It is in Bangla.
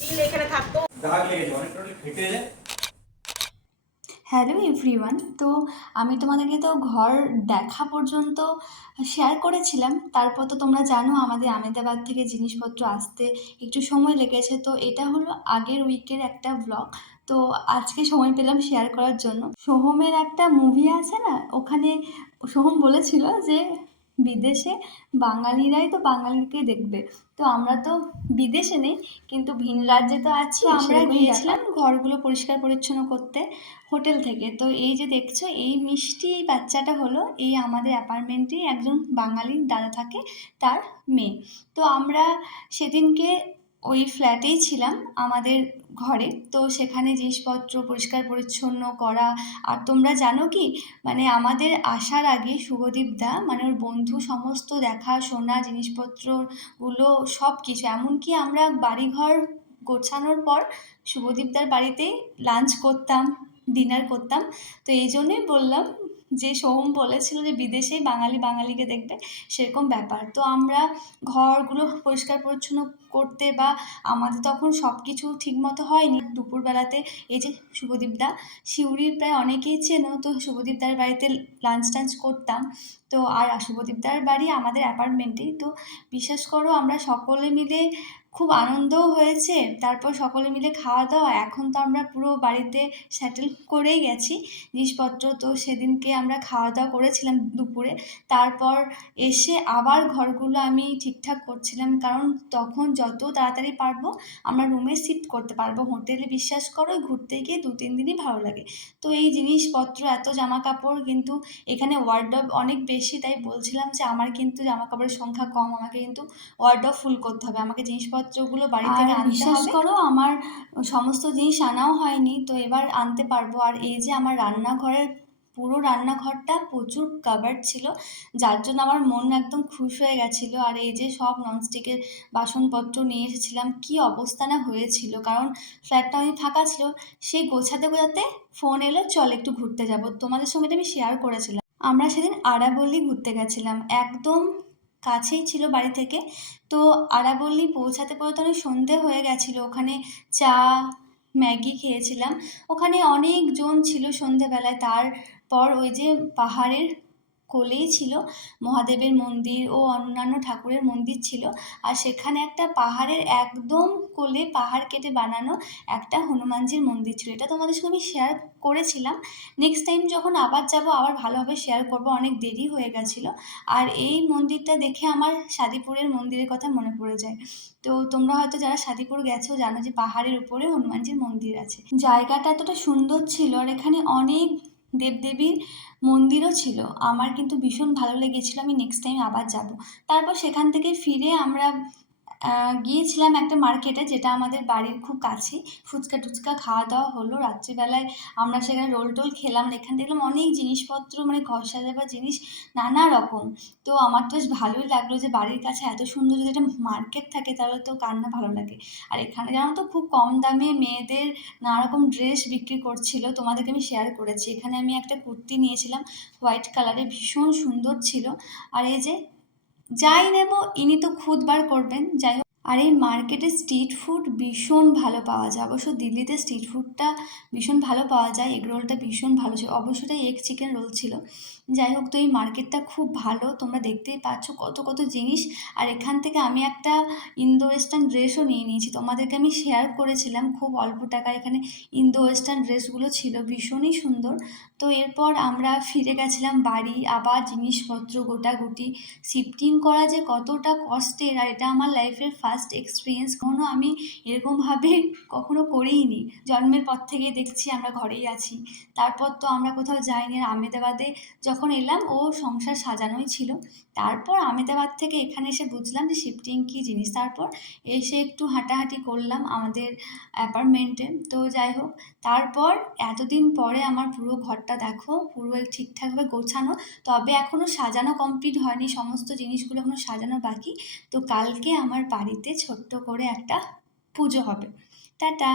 মিল এখানে থাকতো। Hello everyone. তো আমি তোমাদেরকে তো ঘর দেখা পর্যন্ত শেয়ার করেছিলাম, তারপর তো তোমরা জানো আমাদের আমেদাবাদ থেকে জিনিসপত্র আসতে একটু সময় লেগেছে। তো এটা হলো আগের উইকের একটা ব্লগ। তো আজকে সময় পেলাম শেয়ার করার জন্য। সোহমের একটা মুভি আছে না, ওখানে সোহম বলেছিল যে বিদেশে বাঙালিরাই তো বাঙালিকে দেখবে। তো আমরা তো বিদেশে নেই, কিন্তু ভিন রাজ্যে তো আছি। তো আমরা গিয়েছিলাম ঘরগুলো পরিষ্কার পরিচ্ছন্ন করতে হোটেল থেকে। তো এই যে দেখছো এই মিষ্টি এই বাচ্চাটা হলো এই আমাদের অ্যাপার্টমেন্টেই একজন বাঙালি দাদা থাকে, তার মেয়ে। তো আমরা সেদিনকে ওই ফ্ল্যাটেই ছিলাম আমাদের ঘরে। তো সেখানে জিনিসপত্র পরিষ্কার পরিচ্ছন্ন করা। আর তোমরা জানো কি, মানে আমাদের আসার আগে শুভদীপ দা মানে ওর বন্ধু সমস্ত দেখাশোনা জিনিসপত্রগুলো সব কিছু, এমনকি আমরা বাড়িঘর গোছানোর পর শুভদীপদার বাড়িতেই লাঞ্চ করতাম, ডিনার করতাম। তো এই জন্যই বললাম যে সোহম বলেছিল যে বিদেশেই বাঙালি বাঙালিকে দেখবে, সেরকম ব্যাপার। তো আমরা ঘরগুলো পরিষ্কার পরিচ্ছন্ন করতে বা আমাদের তখন সব কিছু ঠিকমতো হয়নি। দুপুরবেলাতে এই যে শুভদীপদা, সিউড়ির প্রায় অনেকেই চেনো, তো শুভদীপদার বাড়িতে লাঞ্চ টাঞ্চ করতাম। তো আর শুভদীপদার বাড়ি আমাদের অ্যাপার্টমেন্টেই। তো বিশ্বাস করো আমরা সকলে মিলে খুব আনন্দও হয়েছে। তারপর সকলে মিলে খাওয়া দাওয়া, এখন তো আমরা পুরো বাড়িতে সেটেল করেই গেছি জিনিসপত্র। তো সেদিনকে আমরা খাওয়া দাওয়া করেছিলাম দুপুরে। তারপর এসে আবার ঘরগুলো আমি ঠিকঠাক করছিলাম, কারণ তখন যত তাড়াতাড়ি পারবো আমরা রুমে শিফট করতে পারবো। হোটেলে বিশ্বাস করো ঘুরতে গিয়ে 2-3 দিনই ভালো লাগে। তো এই জিনিসপত্র এত জামা কাপড়, কিন্তু এখানে ওয়ার্ডরোব অনেক বেশি, তাই বলছিলাম যে আমার কিন্তু জামা কাপড়ের সংখ্যা কম, আমাকে কিন্তু ওয়ার্ডরোব ফুল করতে হবে, আমাকে জিনিসপত্রগুলো বাড়ি থেকে আনতে হবে। বিশ্বাস করো আমার সমস্ত জিনিস আনাও হয়নি, তো এবার আনতে পারবো। আর এই যে আমার রান্নাঘরের পুরো রান্নাঘরটা প্রচুর কাভার্ড ছিল, যার জন্য আমার মন একদম খুশ হয়ে গেছিলো। আর এই যে সব ননস্টিকের বাসনপত্র নিয়ে এসেছিলাম, কি অবস্থা না হয়েছিল, কারণ ফ্ল্যাটটা অনেক ফাঁকা ছিল। সেই গোছাতে গোছাতে ফোন এলো, চল একটু ঘুরতে যাব। তোমাদের সঙ্গে আমি শেয়ার করেছিলাম আমরা সেদিন আরাবল্লী ঘুরতে গেছিলাম, একদম কাছেই ছিল বাড়ি থেকে। তো আরাবল্লী পৌঁছাতে পৌঁছাতে অনেক সন্ধে হয়ে গেছিলো। ওখানে চা ম্যাগি খেয়েছিলাম। ওখানে অনেকজন ছিল সন্ধেবেলায়। তারপর ওই যে পাহাড়ের কোলেই ছিল মহাদেবের মন্দির ও অন্যান্য ঠাকুরের মন্দির ছিল। আর সেখানে একটা পাহাড়ের একদম কোলে পাহাড় কেটে বানানো একটা হনুমানজির মন্দির ছিল। এটা তোমাদের সঙ্গে আমি শেয়ার করেছিলাম। নেক্সট টাইম যখন আবার যাব আবার ভালোভাবে শেয়ার করব, অনেক দেরি হয়ে গেছিলো। আর এই মন্দিরটা দেখে আমার শাদিপুরের মন্দিরের কথা মনে পড়ে যায়। তো তোমরা হয়তো যারা শাদিপুর গেছো জানো যে পাহাড়ের উপরে হনুমানজির মন্দির আছে। জায়গাটা এতটা সুন্দর ছিল, আর এখানে অনেক দেবদেবীর মন্দিরও ছিল। আমার কিন্তু ভীষণ ভালো লেগেছিলো, আমি নেক্সট টাইম আবার যাব। তারপর সেখান থেকে ফিরে আমরা গিয়েছিলাম একটা মার্কেটে, যেটা আমাদের বাড়ির খুব কাছেই। ফুচকা টুচকা খাওয়া দাওয়া হলো রাত্রিবেলায়। আমরা সেখানে রোল টোল খেলাম। এখানে দেখলাম অনেক জিনিসপত্র, মানে ঘর সাজাবার জিনিস নানা রকম। তো আমার তো বেশ ভালোই লাগলো যে বাড়ির কাছে এত সুন্দর যদি একটা মার্কেট থাকে তাহলে তো কার না ভালো লাগে। আর এখানে জানো তো খুব কম দামে মেয়েদের নানা রকম ড্রেস বিক্রি করছিল, তোমাদেরকে আমি শেয়ার করেছি। এখানে আমি একটা কুর্তি নিয়েছিলাম হোয়াইট কালারে, ভীষণ সুন্দর ছিল। আর এই যে যাই নেব ইনি তো খুদ বার করবেন, যাই হোক। আর এই মার্কেটে স্ট্রিট ফুড ভীষণ ভালো পাওয়া যায়। অবশ্য দিল্লিতে স্ট্রিট ফুডটা ভীষণ ভালো পাওয়া যায়। এগ রোলটা ভীষণ ভালো ছিল, অবশ্যই এগ চিকেন রোল ছিল। যাই হোক, তো এই মার্কেটটা খুব ভালো, তোমরা দেখতেই পাচ্ছ কত কত জিনিস। আর এখান থেকে আমি একটা ইন্দো ওয়েস্টার্ন ড্রেসও নিয়ে নিয়েছি, তোমাদেরকে আমি শেয়ার করেছিলাম। খুব অল্প টাকায় এখানে ইন্দো ওয়েস্টার্ন ড্রেসগুলো ছিল, ভীষণই সুন্দর। তো এরপর আমরা ফিরে গেছিলাম বাড়ি। আবার জিনিসপত্র গোটাগুটি শিফটিং করা যে কতটা কষ্টের, আর এটা আমার লাইফের ফার্স্ট এক্সপিরিয়েন্স। কখনো আমি এরকমভাবে কখনো করিইনি। জন্মের পর থেকে দেখছি আমরা ঘরেই আছি, তারপর তো আমরা কোথাও যাইনি। আর আমেদাবাদে যখন এলাম ও সংসার সাজানোই ছিল। তারপর আমেদাবাদ থেকে এখানে এসে বুঝলাম যে শিফটিং কী জিনিস। তারপর এসে একটু হাঁটাহাঁটি করলাম আমাদের অ্যাপার্টমেন্টে। তো যাই হোক, তারপর এতদিন পরে আমার পুরো ঘরটা দেখো পুরো ঠিকঠাকভাবে গোছানো, তবে এখনও সাজানো কমপ্লিট হয়নি, সমস্ত জিনিসগুলো এখনও সাজানো বাকি। তো কালকে আমার বাড়িতে ছোট্ট করে একটা পুজো হবে। টাটা।